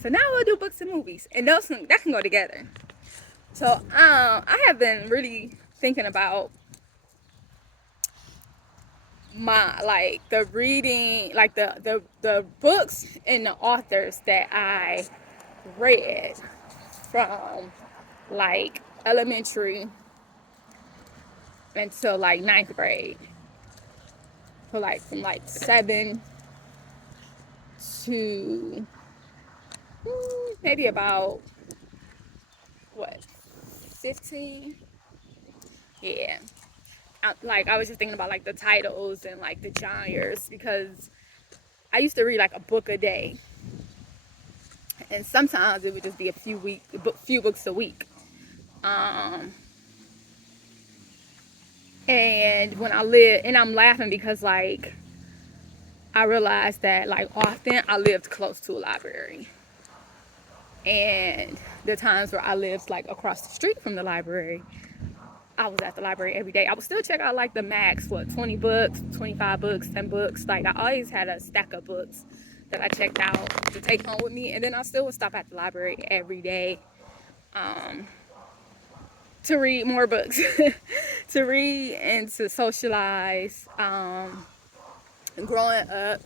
So now we'll do books and movies, and that can go together. So I have been really thinking about my like the reading, like the books and the authors that I read from like elementary until like ninth grade. So like from like 7 to maybe about what, 15. Yeah, I was just thinking about like the titles and like the genres, because I used to read like a book a day, and sometimes it would just be few books a week. Um, and I'm laughing because like I realized that like often I lived close to a library, and the times where I lived like across the street from the library, I was at the library every day. I would still check out like the max, 20 books, 25 books, 10 books. Like I always had a stack of books that I checked out to take home with me. And then I still would stop at the library every day to read more books, to read and to socialize. Growing up,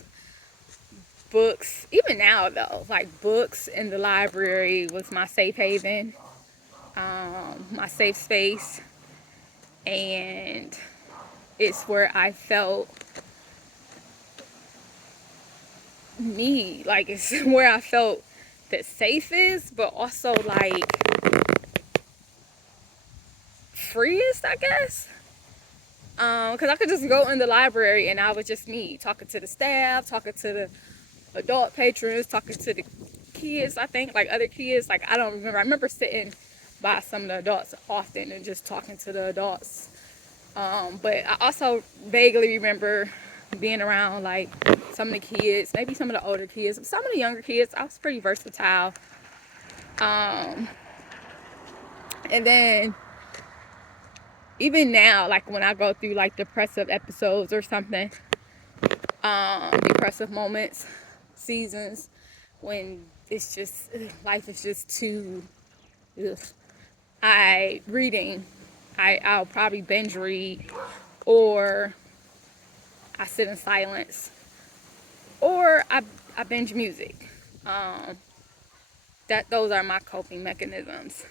books, even now though, like books in the library was my safe haven, my safe space. And it's where I felt me, like it's where I felt the safest, but also like freest, I guess. Because I could just go in the library and I was just me, talking to the staff, talking to the adult patrons, talking to the kids, I think, like other kids. Like, I don't remember. I remember sitting by some of the adults often and just talking to the adults. But I also vaguely remember being around like some of the kids, maybe some of the older kids, some of the younger kids. I was pretty versatile. And then even now, like when I go through like depressive episodes or something, depressive moments, seasons, when it's just, life is just too, ugh, I'll probably binge read, or I sit in silence, or I binge music. Those are my coping mechanisms.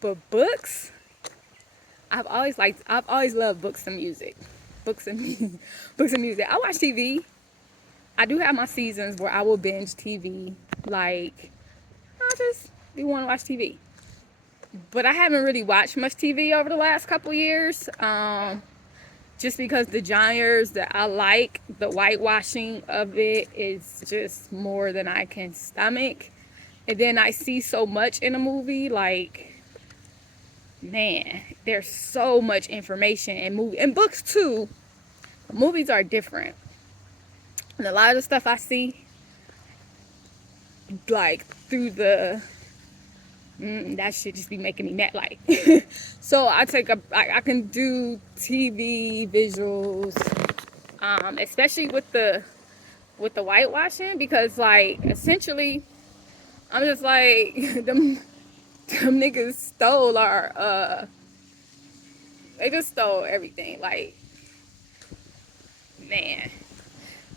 But books, I've always loved books and music. Books and music. Books and music. I watch TV. I do have my seasons where I will binge TV. Like, I just do want to watch TV. But I haven't really watched much TV over the last couple years. Just because the genres that I like, the whitewashing of it is just more than I can stomach. And then I see so much in a movie, like, man, there's so much information in movies and books too. Movies are different, and a lot of the stuff I see, like through the that should just be making me mad. Like, so I can do TV visuals, especially with the whitewashing, because like essentially, I'm just like them niggas stole our they just stole everything. Like, man,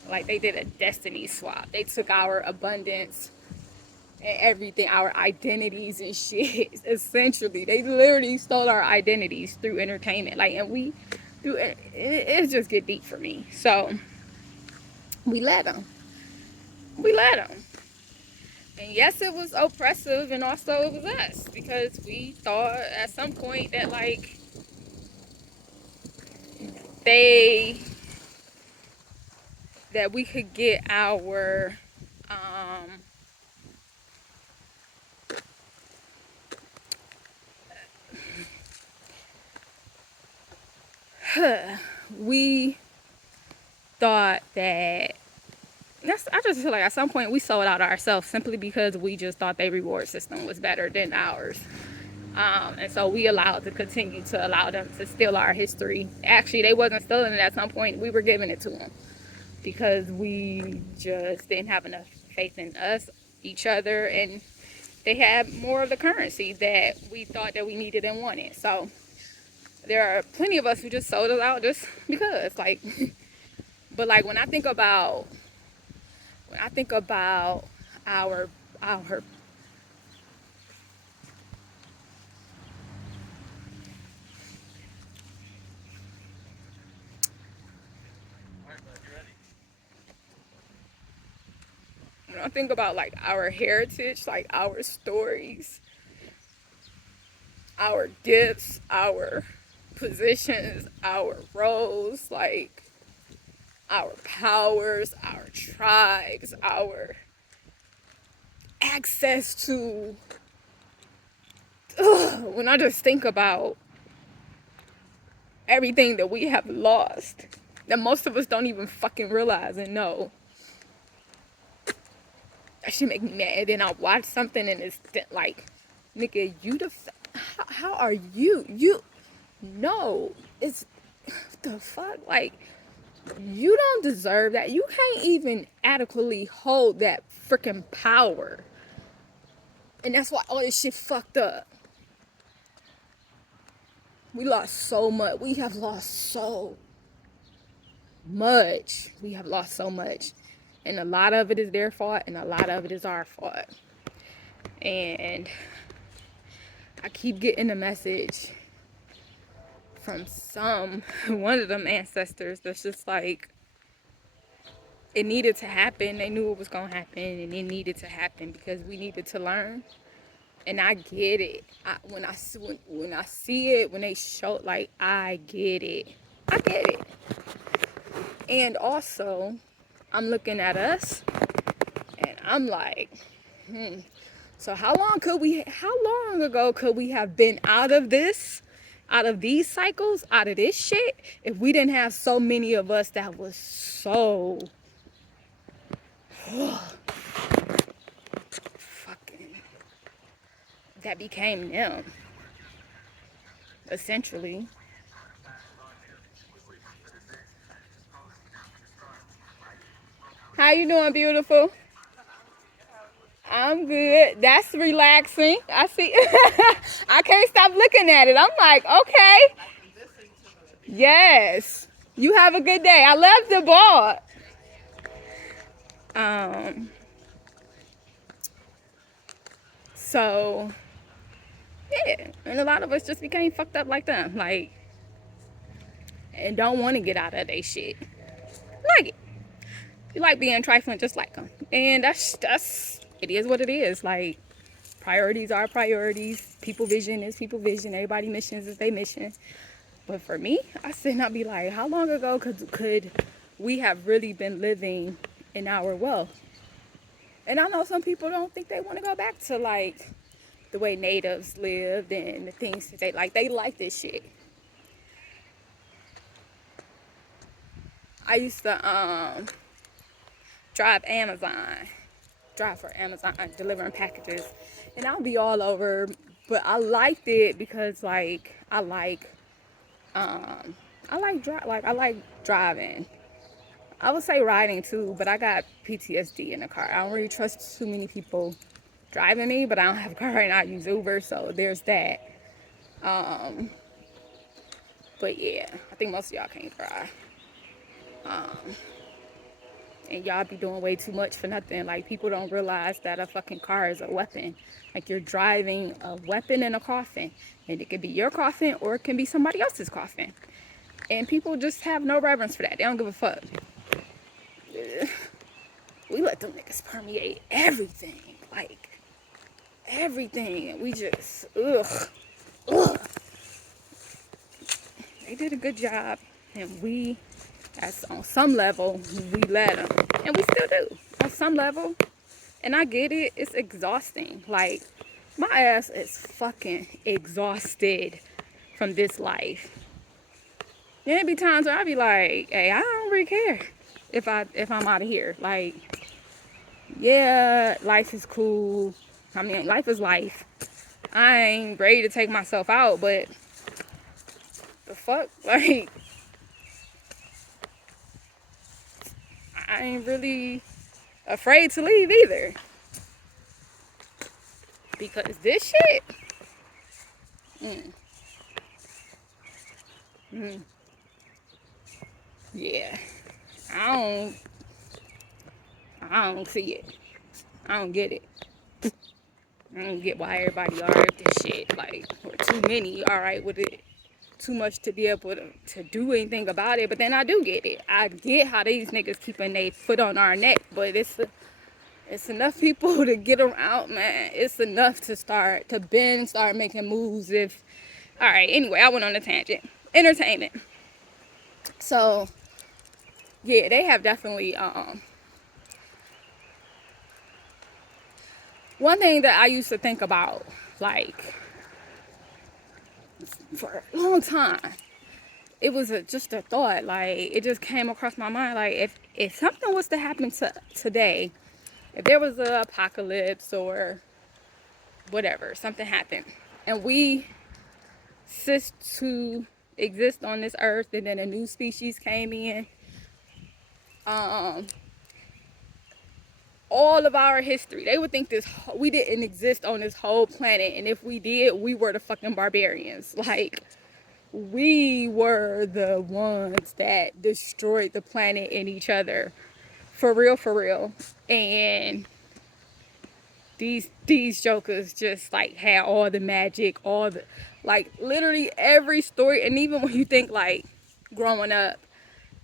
like they did a destiny swap. They took our abundance and everything, our identities and shit. Essentially, they literally stole our identities through entertainment. Like, and it just get deep for me. So we let them. And yes, it was oppressive, and also it was us, because we thought at some point that like that we could get our we thought that I just feel like at some point we sold out ourselves, simply because we just thought their reward system was better than ours. And so we allowed to continue to allow them to steal our history. Actually, they wasn't stealing it at some point. We were giving it to them, because we just didn't have enough faith in us, each other, and they had more of the currency that we thought that we needed and wanted. So there are plenty of us who just sold us out just because, like, but like when I think about our when I think about like our heritage, like our stories, our gifts, our positions, our roles, like our powers, our tribes, our access to, when I just think about everything that we have lost, that most of us don't even fucking realize and know, that should make me mad. And then I watch something and it's like, nigga, how are you, no, it's, the fuck, like, you don't deserve that. You can't even adequately hold that freaking power. And that's why all this shit fucked up. We lost so much. We have lost so much. We have lost so much. And a lot of it is their fault, and a lot of it is our fault. And I keep getting a message from one of them ancestors that's just like, it needed to happen. They knew it was going to happen, and it needed to happen because we needed to learn. And I get it. When I see it, when they show, like, I get it. I get it. And also, I'm looking at us, and I'm like, so how long ago could we have been out of these cycles, out of this shit, if we didn't have so many of us that was so fucking, that became them, essentially. How you doing, beautiful? I'm good. That's relaxing. I see. I can't stop looking at it. I'm like, okay. Yes. You have a good day. I love the ball. So, yeah. And a lot of us just became fucked up like them. Like, and don't want to get out of their shit. Like it. You like being trifling just like them. And that's, it is what it is. Like, priorities are priorities. People vision is people vision. Everybody missions is their mission. But for me, I sit and I be like, how long ago could we have really been living in our wealth? And I know some people don't think they want to go back to like the way natives lived and the things that they like. They like this shit. I used to drive for Amazon, delivering packages, and I'll be all over. But I liked it because like I like driving. I would say riding too, but I got PTSD in the car. I don't really trust too many people driving me, but I don't have a car right now. I use Uber, so there's that. But yeah, I think most of y'all can't drive. And y'all be doing way too much for nothing. Like, people don't realize that a fucking car is a weapon. Like, you're driving a weapon in a coffin. And it could be your coffin or it can be somebody else's coffin. And people just have no reverence for that. They don't give a fuck. We let them niggas permeate everything. Like, everything. And we just, ugh. They did a good job. And we, as on some level, we let them. And we still do. On some level. And I get it. It's exhausting. Like, my ass is fucking exhausted from this life. There be times where I be like, hey, I don't really care if I'm out of here. Like, yeah, life is cool. I mean, life is life. I ain't ready to take myself out, but the fuck, like, I ain't really afraid to leave either. Because this shit, yeah, I don't see it. I don't get it. I don't get why everybody alright with this shit. Like, or too many alright with it. Too much to be able to do anything about it. But then I do get it. I get how these niggas keeping their foot on our neck. But it's enough people to get around, man. It's enough to start making moves. If all right, anyway, I went on a tangent. Entertainment. So yeah, they have definitely one thing that I used to think about, like, for a long time, it was just a thought. Like, it just came across my mind. Like, if something was to happen today, if there was an apocalypse or whatever, something happened, and we ceased to exist on this earth, and then a new species came in, all of our history, they would think we didn't exist on this whole planet, and if we did, we were the fucking barbarians. Like, we were the ones that destroyed the planet and each other, for real. And these jokers just like had all the magic, all the, like, literally every story. And even when you think, like, growing up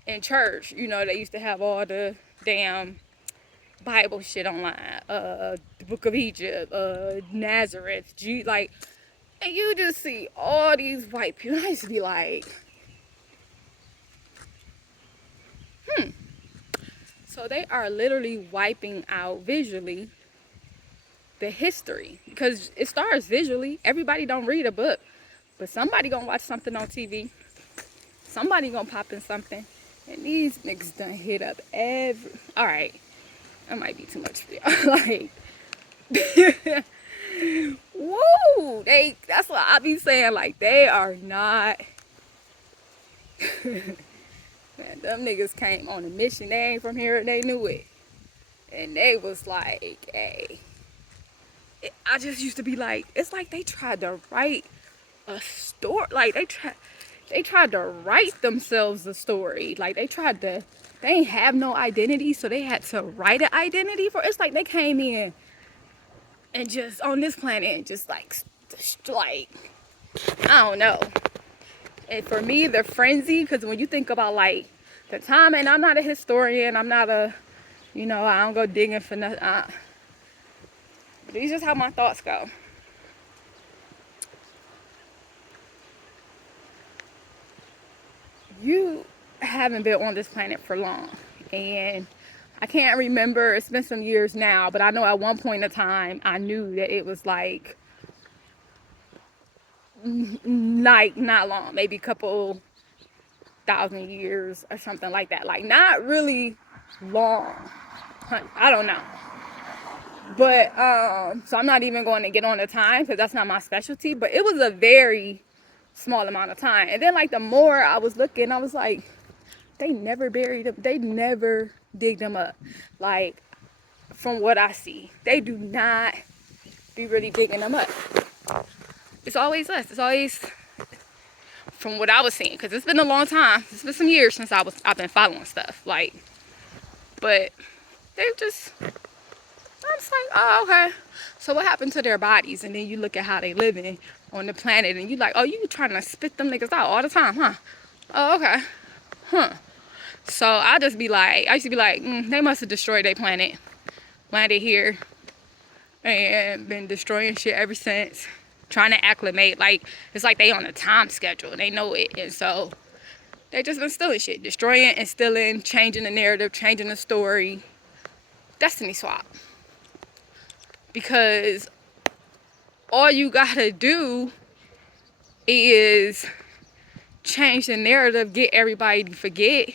in church, you know, they used to have all the damn Bible shit online, the Book of Egypt, Nazareth, like, and you just see all these white people. I used to be like, so they are literally wiping out visually the history, because it starts visually. Everybody don't read a book, but somebody gonna watch something on TV. Somebody gonna pop in something, and these niggas done hit up all right, that might be too much for y'all. Like, woo, that's what I be saying. Like, they are not. Man, them niggas came on a mission. They ain't from here, and they knew it. And they was like, hey. I just used to be like, it's like they tried to write a story. Like, they tried to write themselves a story. Like, they ain't have no identity, so they had to write an identity for. It's like they came in and just on this planet and just like I don't know. And for me, the frenzy, because when you think about, like, the time, and I'm not a historian, I'm not a, you know, I don't go digging for nothing. These just how my thoughts go. You haven't been on this planet for long, and I can't remember, it's been some years now, but I know at one point in time I knew that it was like not long, maybe a couple thousand years or something like that. Like, not really long. I don't know. But so I'm not even going to get on the time, because that's not my specialty, but it was a very small amount of time. And then, like, the more I was looking, I was like, they never buried them. They never dig them up. Like, from what I see, they do not be really digging them up. It's always us. It's always, from what I was seeing, because it's been a long time. It's been some years since I've been following stuff. Like, but they just, I'm just like, oh, okay. So what happened to their bodies? And then you look at how they living on the planet, and you like, oh, you trying to spit them niggas out all the time, huh? Oh, okay. Huh. So I used to be like, they must have destroyed their planet, landed here, and been destroying shit ever since, trying to acclimate. Like, it's like they on a time schedule, they know it, and so they just been stealing shit, destroying and stealing, changing the narrative, changing the story. Destiny swap. Because all you gotta do is change the narrative, get everybody to forget,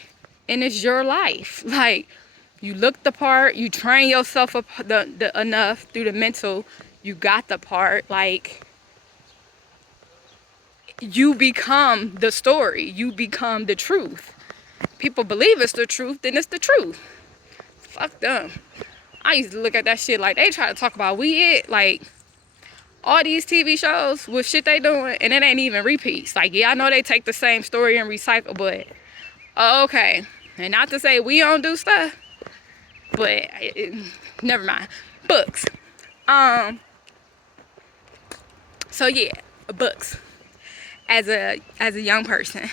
and it's your life. Like, you look the part, you train yourself up enough through the mental, you got the part. Like, you become the story, you become the truth. People believe it's the truth, then it's the truth. Fuck them. I used to look at that shit like, they try to talk about we it. Like, all these TV shows with shit they doing, and it ain't even repeats. Like, yeah, I know they take the same story and recycle, but okay. And not to say we don't do stuff, but never mind. Books. So yeah, books. As a young person,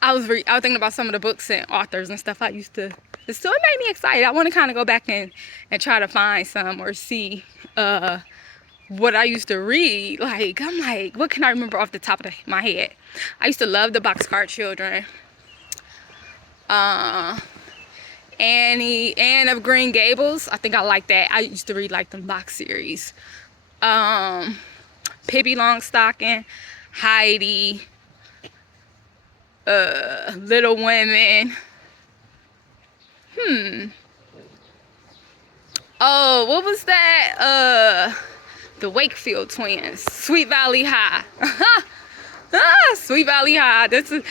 I was thinking about some of the books and authors and stuff I used to. So it made me excited. I want to kind of go back and try to find some or see what I used to read. Like, I'm like, what can I remember off the top of my head? I used to love the Boxcar Children. Anne of Green Gables. I think I like that. I used to read like the box series. Pippi Longstocking, Heidi, Little Women. Oh, what was that? The Wakefield twins. Sweet Valley High. Sweet Valley High. This is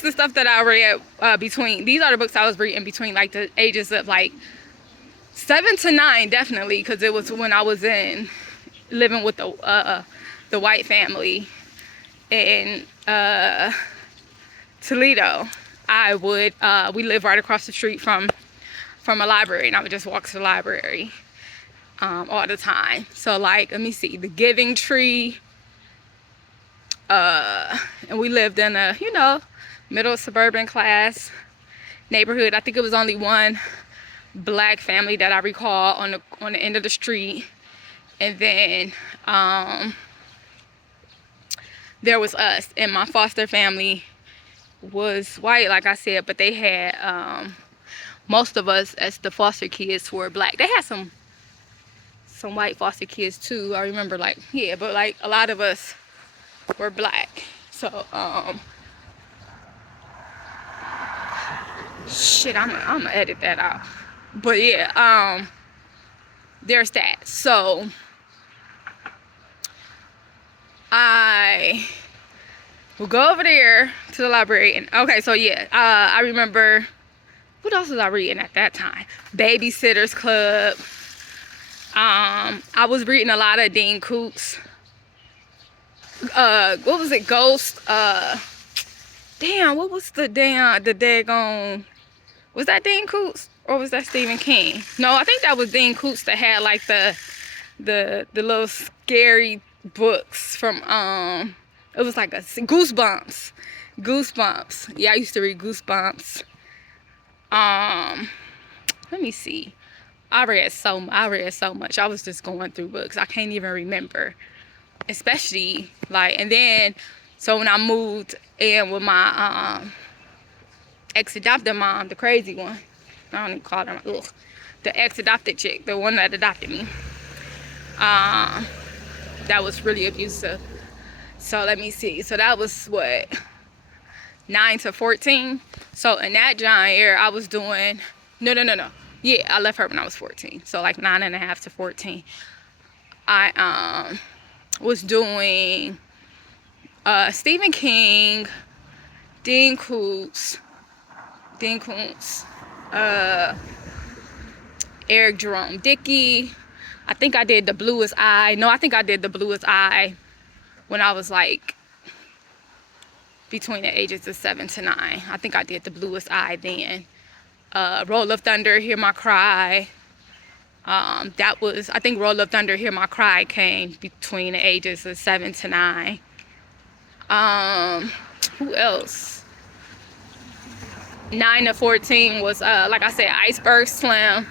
the stuff that I read between. These are the books I was reading between like the ages of like 7 to 9, definitely, because it was when I was living with the white family in Toledo. We lived right across the street from a library, and I would just walk to the library all the time. So like, let me see, The Giving Tree, and we lived in a, middle suburban class neighborhood. I think it was only one black family that I recall on the end of the street, and then there was us, and my foster family was white, like I said, but they had most of us as the foster kids were black. They had some white foster kids too, I remember, like, yeah, but like a lot of us were black. So shit, I'm gonna edit that out. But yeah, there's that. So I will go over there to the library, and okay, so yeah, I remember, what else was I reading at that time? Babysitter's Club. I was reading a lot of Dean Koontz. What was it? Ghost. Damn, what was the daggone? Was that Dean Koontz or was that Stephen King? No, I think that was Dean Koontz that had like the little scary books from it was like a Goosebumps. Yeah, I used to read Goosebumps. Let me see. I read so much. I was just going through books. I can't even remember. Especially like, and then so when I moved in with my ex-adopted mom, the crazy one. I don't even call her the ex-adopted chick, the one that adopted me. That was really abusive. So let me see. So that was what, 9 to 14. So in that giant year, I was doing no. Yeah, I left her when I was 14. So like 9.5 to 14. I was doing Stephen King, Dean Koontz, Eric Jerome Dickey. I think I did The Bluest Eye. No, I think I did The Bluest Eye when I was like between the ages of 7 to 9. I think I did The Bluest Eye then. Roll of Thunder, Hear My Cry. That was, I think Roll of Thunder, Hear My Cry came between the ages of 7 to 9. Who else? 9 to 14 was, like I said, Iceberg Slim.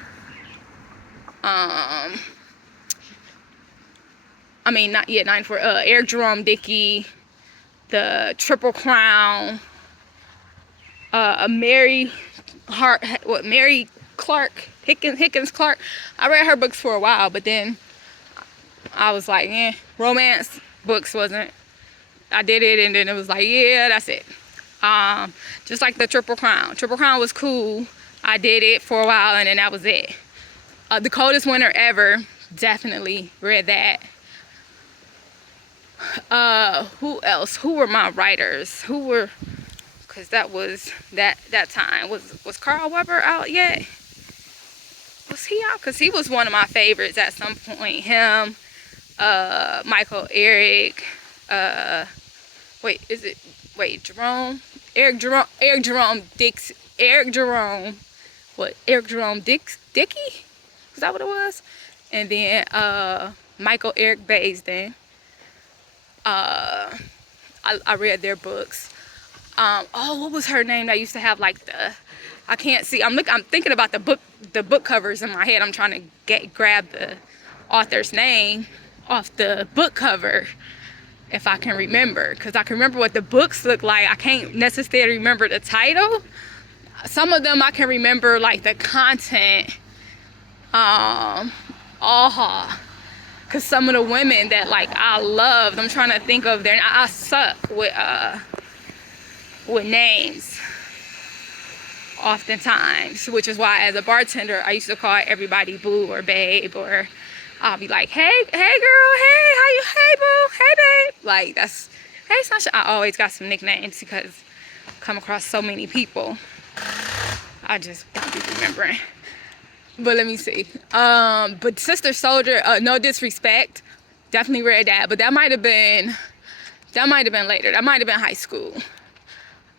I mean, not yet, 9 for Eric Jerome Dickey, The Triple Crown, Mary Clark, Hickens Clark. I read her books for a while, but then I was like, romance books wasn't. I did it, and then it was like, yeah, that's it. Just like The Triple Crown. Triple Crown was cool. I did it for a while, and then that was it. The Coldest Winter Ever, definitely read that. Who else? Who were my writers? Because that was that time. Was Carl Weber out yet? Was he out? Because he was one of my favorites at some point. Him, Michael, Eric, wait, is it, wait, Jerome? Eric Jerome Dix, Eric Jerome, what, Eric Jerome Dickey? Is that what it was? And then Michael Eric Baisden. I read their books. Oh, what was her name that used to have like the, I can't see. I'm thinking about the book covers in my head. I'm trying to grab the author's name off the book cover if I can remember, because I can remember what the books look like. I can't necessarily remember the title. Some of them I can remember like the content. Because some of the women that like I loved, I'm trying to think of their, I suck with names oftentimes, which is why as a bartender I used to call everybody boo or babe, or I'll be like, hey girl, hey, how you, hey boo, hey babe, like that's, hey Sasha. I always got some nicknames because I come across so many people I just don't be remembering. But let me see. But Sister Soldier, no disrespect, definitely read that, but that might have been later. That might have been high school.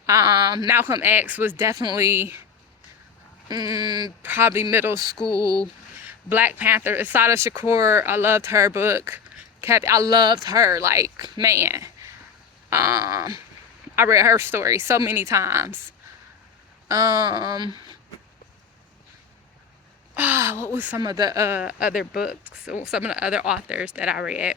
Malcolm X was definitely probably middle school. Black Panther, Asada Shakur, I loved her book. I loved her, like, man. I read her story so many times. What was some of the other books, or some of the other authors that I read?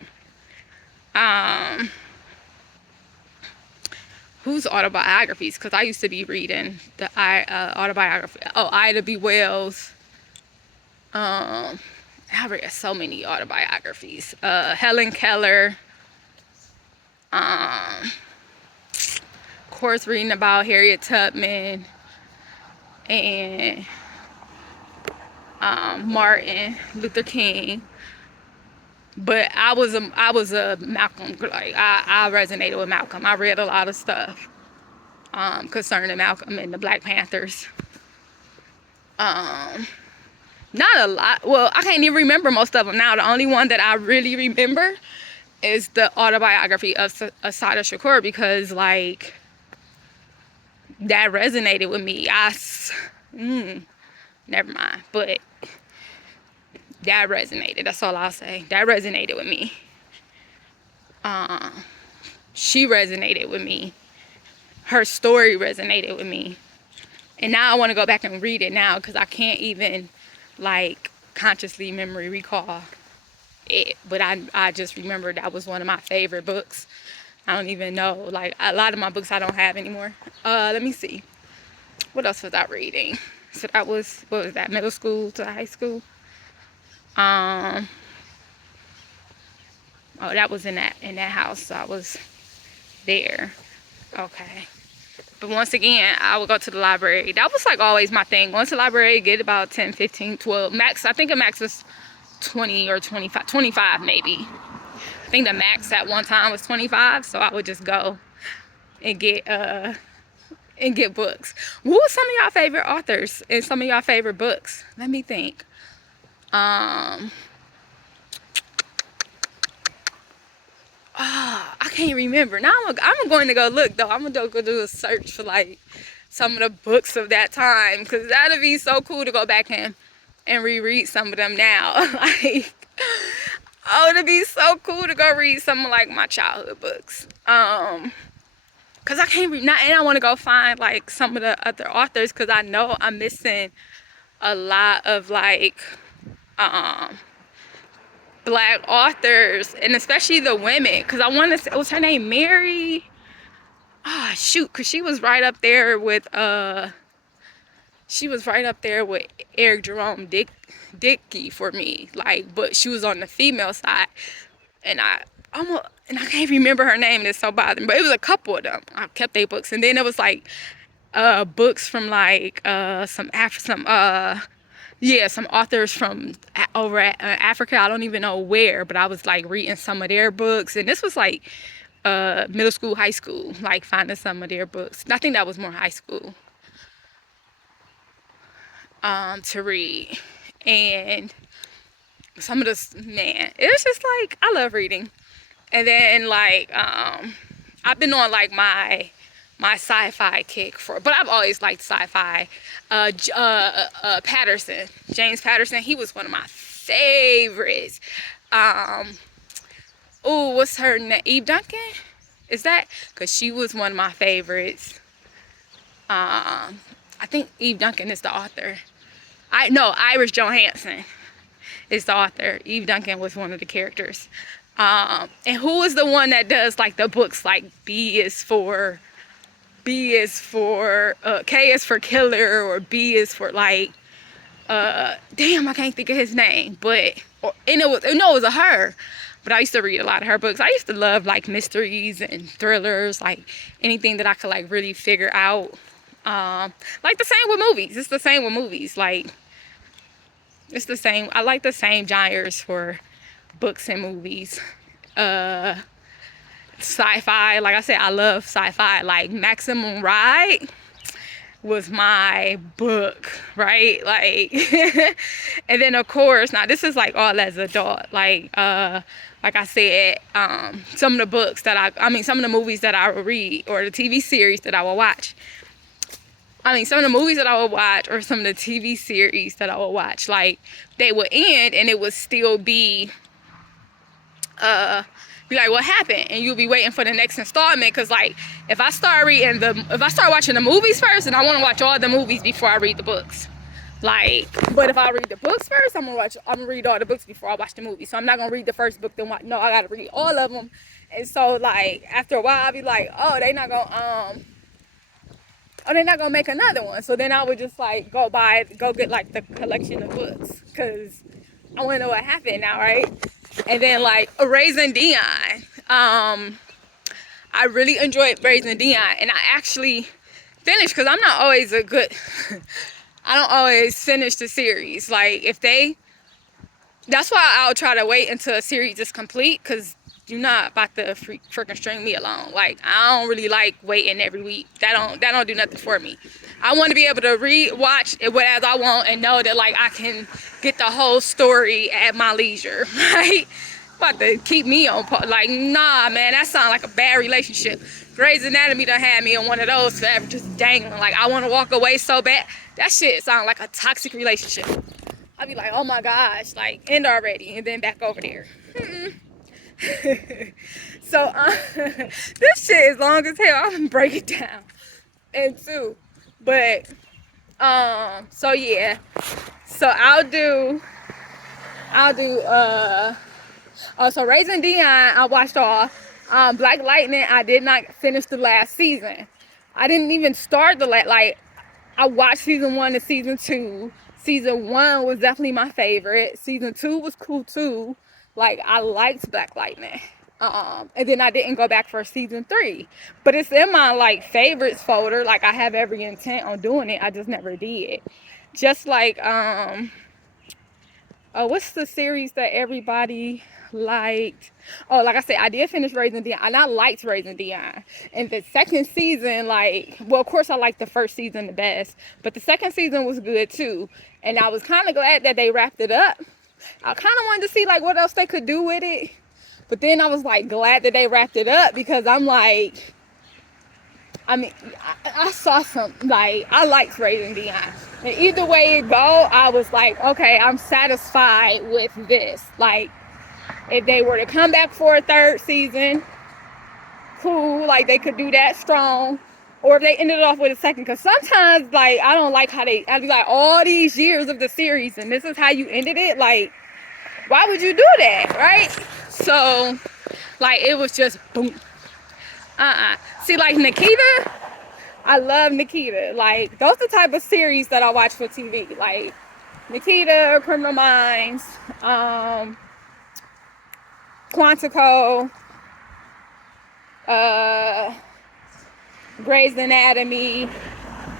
Whose autobiographies? Because I used to be reading the autobiography. Oh, Ida B. Wells. I read so many autobiographies. Helen Keller. Of course, reading about Harriet Tubman and Martin Luther King. But I was a Malcolm, like I resonated with Malcolm. I read a lot of stuff concerning Malcolm and the Black Panthers. Not a lot. Well, I can't even remember most of them now. The only one that I really remember is the autobiography of Asada Shakur, because like that resonated with me. Never mind, but that resonated. That's all I'll say. That resonated with me. She resonated with me. Her story resonated with me. And now I want to go back and read it now, because I can't even like consciously memory recall it. But I just remember that was one of my favorite books. I don't even know. Like a lot of my books I don't have anymore. Let me see. What else was I reading? So that was, what was that, middle school to high school? Oh, that was in that house. So I was there. Okay. But once again, I would go to the library. That was like always my thing. Once the library, get about 10, 15, 12. Max, I think the max was 20 or 25 maybe. I think the max at one time was 25. So I would just go and get books. What were some of y'all favorite authors and some of y'all favorite books? Let me think. I can't remember. Now I'm going to go look though. I'm gonna go do a search for like some of the books of that time, because that'd be so cool to go back and reread some of them now. Like, oh, it'd be so cool to go read some of like my childhood books. Cause I can't read now, and I want to go find like some of the other authors, because I know I'm missing a lot of like Black authors, and especially the women, because I want to say, what's her name, Mary, because she was right up there with Eric Jerome Dickey for me, like, but she was on the female side, and I can't remember her name, and it's so bothering, but it was a couple of them. I kept their books, and then it was like books from like some authors from over at Africa. I don't even know where, but I was like reading some of their books, and this was like middle school, high school, like finding some of their books. I think that was more high school to read. And some of this, man, it was just like, I love reading. And then like, I've been on like my sci-fi kick but I've always liked sci-fi. Patterson, James Patterson, he was one of my favorites. Oh, what's her name? Eve Duncan? Is that? Because she was one of my favorites. I think Eve Duncan is the author. No, Iris Johansen is the author. Eve Duncan was one of the characters. And who is the one that does like the books like K is for killer, or B is for like, damn, I can't think of his name, it was a her. But I used to read a lot of her books. I used to love like mysteries and thrillers, like anything that I could like really figure out. Like the same with movies. It's the same with movies. Like, it's the same. I like the same genres for books and movies. Sci-fi, like I said, I love sci-fi. Like Maximum Ride was my book, right? Like, and then of course, now this is like all as adult. Like I said, some of the books that some of the movies that I would read, or the TV series that I would watch. Some of the movies that I would watch, or some of the TV series that I would watch, like, they would end and it would still be like, what happened? And you'll be waiting for the next installment. Cause like, if I start watching the movies first, then I want to watch all the movies before I read the books. Like, but if I read the books first, I'm gonna read all the books before I watch the movie. So I'm not gonna read the first book, then watch. No, I gotta read all of them. And so like, after a while, I'll be like, oh, they're not gonna make another one. So then I would just like go get like the collection of books, cause I want to know what happened now, right? And then like Raising Dion, I really enjoyed Raising Dion, and I actually finished, cause I'm not always I don't always finish the series. Like, that's why I'll try to wait until a series is complete, cause you're not about to freaking string me along. Like, I don't really like waiting every week. That don't do nothing for me. I want to be able to watch it as I want, and know that like I can get the whole story at my leisure, right? About to keep me on like, nah, man, that sounds like a bad relationship. Grey's Anatomy done had me on one of those forever, just dangling. Like, I want to walk away so bad. That shit sounds like a toxic relationship. I'll be like, oh my gosh, like, end already, and then back over there. So this shit is long as hell. I'm gonna break it down in two. But so yeah, so I'll do so Raising Dion I watched all. Black Lightning, I did not finish the last season. I didn't even start like, I watched season 1 and season 2. Season 1 was definitely my favorite. Season 2 was cool too. Like, I liked Black Lightning. And then I didn't go back for season 3. But it's in my like favorites folder. Like, I have every intent on doing it. I just never did. Just like what's the series that everybody liked? Oh, like I said, I did finish Raising Dion, and I liked Raising Dion. And the second season, like, well, of course I liked the first season the best, but the second season was good too. And I was kind of glad that they wrapped it up. I kind of wanted to see like what else they could do with it, but then I was like glad that they wrapped it up, because I'm like, I saw some, like, I liked Raising Dion. And either way it go, I was like, okay, I'm satisfied with this. Like, if they were to come back for a third season, cool, like, they could do that strong. Or if they ended it off with a second, because sometimes, like, I don't like how I'd be like, all these years of the series, and this is how you ended it? Like, why would you do that, right? So, like, it was just boom. See, like, Nikita, I love Nikita. Like, those are the type of series that I watch for TV. Like, Nikita, Criminal Minds, Quantico, Grey's Anatomy.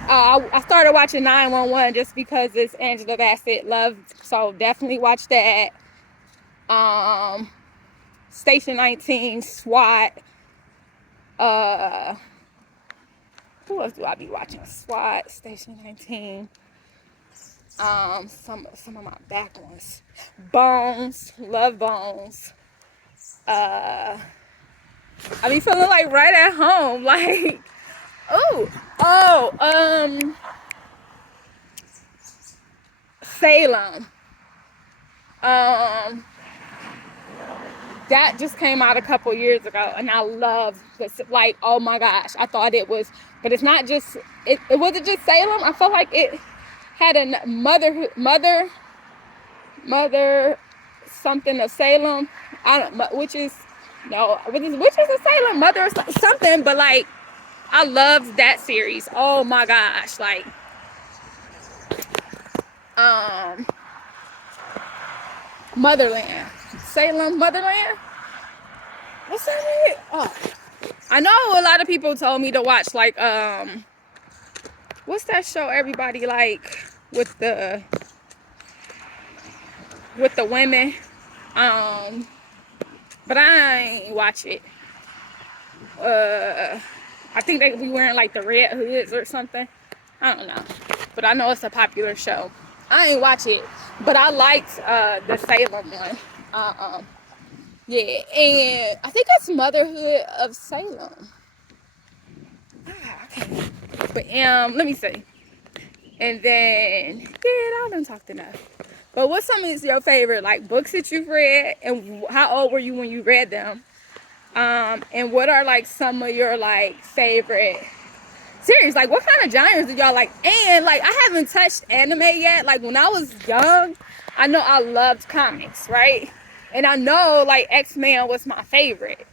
I started watching 911 just because it's Angela Bassett love, so definitely watch that. Station 19, SWAT. Who else do I be watching? SWAT, Station 19. Some of my back ones. Bones, love Bones. I be feeling like right at home, like, Salem. That just came out a couple years ago, and I love this. Like, oh my gosh, I thought it was, but it's not just. It wasn't just Salem. I felt like it had a mother something of Salem. I don't, which is a Salem mother or something. But like, I loved that series. Oh my gosh, like, Motherland, Salem, Motherland. What's that name? Oh, I know a lot of people told me to watch like what's that show everybody like with the women, but I ain't watch it. I think they be wearing like the red hoods or something. I don't know, but I know it's a popular show. I ain't watch it, but I liked the Salem one. Yeah, and I think that's Motherhood of Salem. Okay. But let me see. And then I done talked enough. But what's some of your favorite like books that you've read, and how old were you when you read them? And what are like some of your like favorite series? Like, what kind of genres do y'all like? And like, I haven't touched anime yet. Like, when I was young, I know I loved comics, right? And I know like X-Men was my favorite.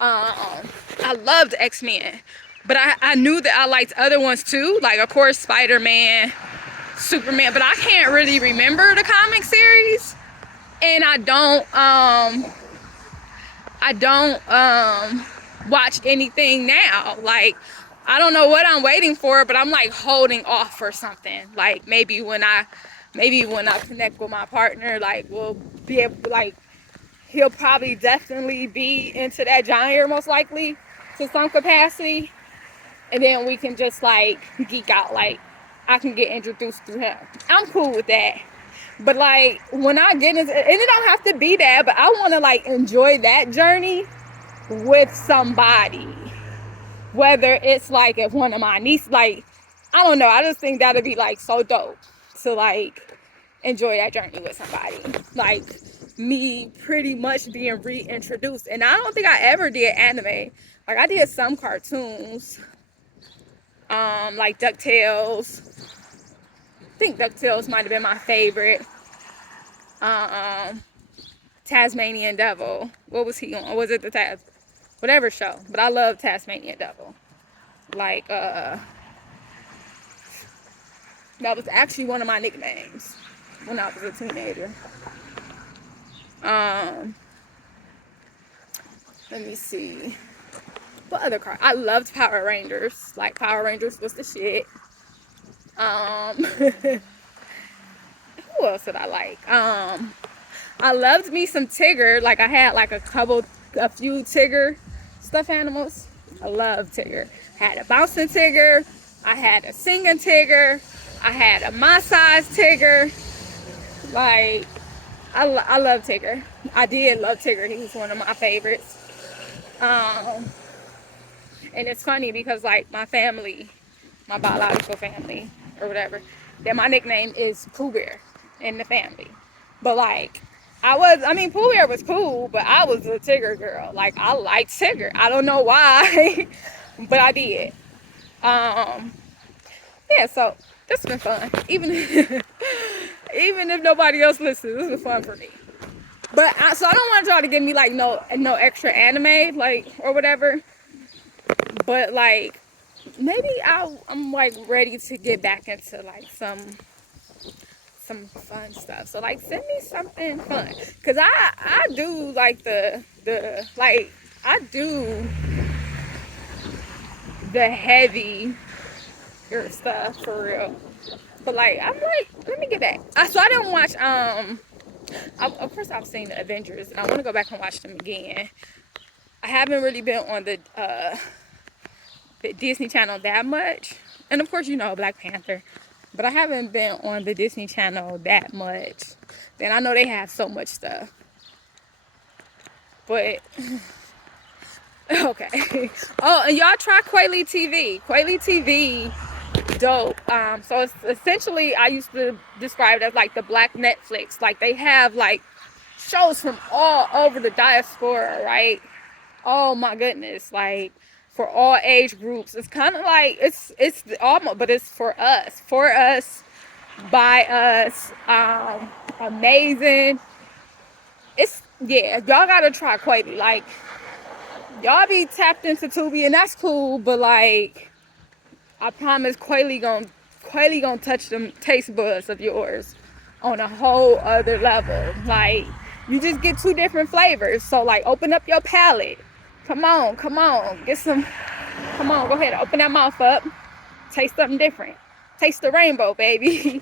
I loved X-Men, but I knew that I liked other ones too. Like, of course, Spider-Man, Superman, but I can't really remember the comic series. And I don't watch anything now. Like, I don't know what I'm waiting for, but I'm like holding off for something. Like, maybe when I connect with my partner, like, we'll be able to, like, he'll probably definitely be into that genre most likely to some capacity. And then we can just like geek out. Like, I can get introduced to him. I'm cool with that. But like, when I get into, and it don't have to be that, but I want to like enjoy that journey with somebody. Whether it's like if one of my nieces, like, I don't know, I just think that'd be like so dope to like enjoy that journey with somebody. Like, me pretty much being reintroduced. And I don't think I ever did anime. Like, I did some cartoons, like DuckTales. I think DuckTales might have been my favorite. Tasmanian Devil. What was he on? Was it the whatever show? But I love Tasmanian Devil. Like, that was actually one of my nicknames when I was a teenager. Let me see. What other car? I loved Power Rangers. Like, Power Rangers was the shit. Who else did I like? I loved me some Tigger. Like, I had like a few Tigger stuffed animals. I love Tigger. I had a bouncing Tigger. I had a singing Tigger. I had a my size Tigger. Like, I love Tigger. I did love Tigger. He was one of my favorites. And it's funny because like my family, my biological family or whatever, that my nickname is Pooh Bear in the family. But like, Pooh Bear was cool, but I was a Tigger girl. Like, I liked Tigger. I don't know why, but I did. Yeah, so this has been fun. Even if nobody else listens, this was fun for me. But so I don't want y'all to give me like no extra anime, like, or whatever. But like, maybe I'm like ready to get back into like some fun stuff. So like, send me something fun, cause I do like the like, I do the heavy stuff for real. But like, I'm like, let me get back. So I didn't watch of course I've seen the Avengers, and I want to go back and watch them again. I haven't really been on the Disney Channel that much, and of course, you know, Black Panther, But I haven't been on the Disney Channel that much. Then I know they have so much stuff. But okay. Oh, and y'all try Quayle TV. Quayle TV, dope. So it's essentially, I used to describe it as like the black Netflix. Like they have like shows from all over the diaspora, right? Oh my goodness, like for all age groups. It's kind of like it's almost, but it's for us, by us. Amazing. It's, yeah, y'all gotta try Quayle. Like y'all be tapped into Tubi and that's cool, but like I promise Quayle gonna touch them taste buds of yours on a whole other level. Like you just get two different flavors. So like open up your palate. Come on, get some. Come on, go ahead, open that mouth up. Taste something different. Taste the rainbow, baby.